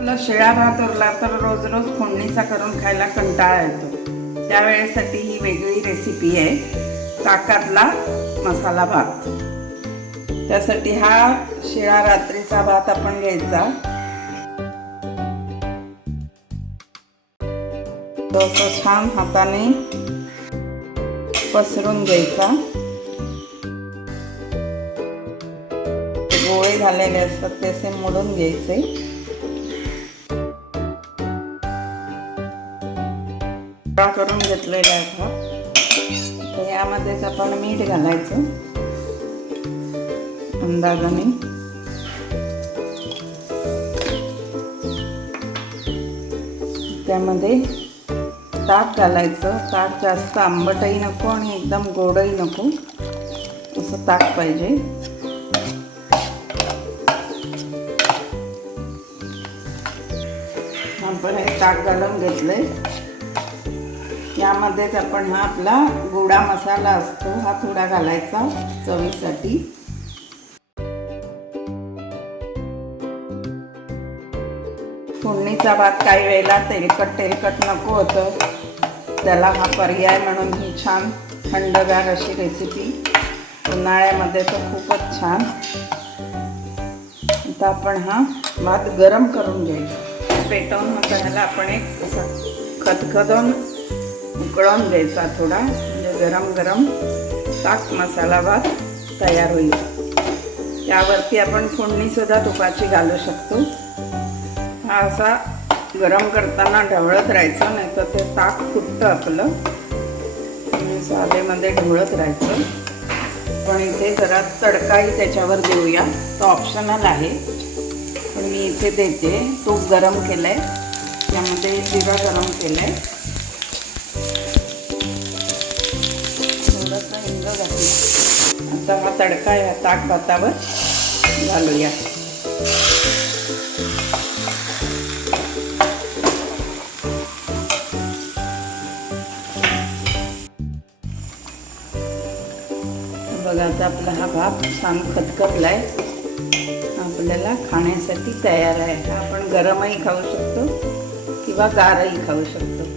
आपला शिळा भात उरला तर रोज रोज फोडणीचा करून खायला कंटाळा येतो. त्यावेळेसाठी ही वेगळी रेसिपी आहे ताकातला मसाला भात. त्यासाठी हा शिळा रात्रीचा भात आपण घ्यायचा. तो छान हाताने पसरून घ्यायचा. गोळे झालेले असतात तसे मोडून घ्यायचे. करून घेतलेला आहे भात तर यामध्येच आपण मीठ घालायचं अंदाजाने. त्यामध्ये ताक घालायचं. ताक जास्त आंबटही नको आणि एकदम गोडही नको. असं ताक पाहिजे. आपण हे ताक घालून घेतलंय. यामध्येच आपण हा आपला गोडा मसाला असतो हा थोडा घालायचा चवीसाठी. फोडणीचा भात काही वेळेला तेलकट तेलकट नको होतं. त्याला हा पर्याय म्हणून ही छान थंडगार अशी रेसिपी उन्हाळ्यामध्ये तर खूपच छान. आता आपण हा भात गरम करून घ्यायचा पेटवून मग त्याला आपण एक असं खदखदून उकळून घ्यायचा थोडा. म्हणजे गरम गरम ताक मसाला भात तयार होईल. त्यावरती आपण फोडणीसुद्धा तुपाची घालू शकतो. हा असा गरम करताना ढवळत राहायचं नाही तर ते ताक फुटतं आपलं. साधेमध्ये ढवळत राहायचं. पण इथे जरा तडकाही त्याच्यावर देऊया. तो ऑप्शनल आहे. पण मी इथे देते. तूप गरम केलं आहे त्यामध्ये जिरा गरम केलं आहे घातलं आता हा तडका या ताक भातावर घालूया. बघा आता आपला हा भात छान खतखतलाय आपल्याला खाण्यासाठी तयार आहे. आपण गरमही खाऊ शकतो किंवा गारही खाऊ शकतो.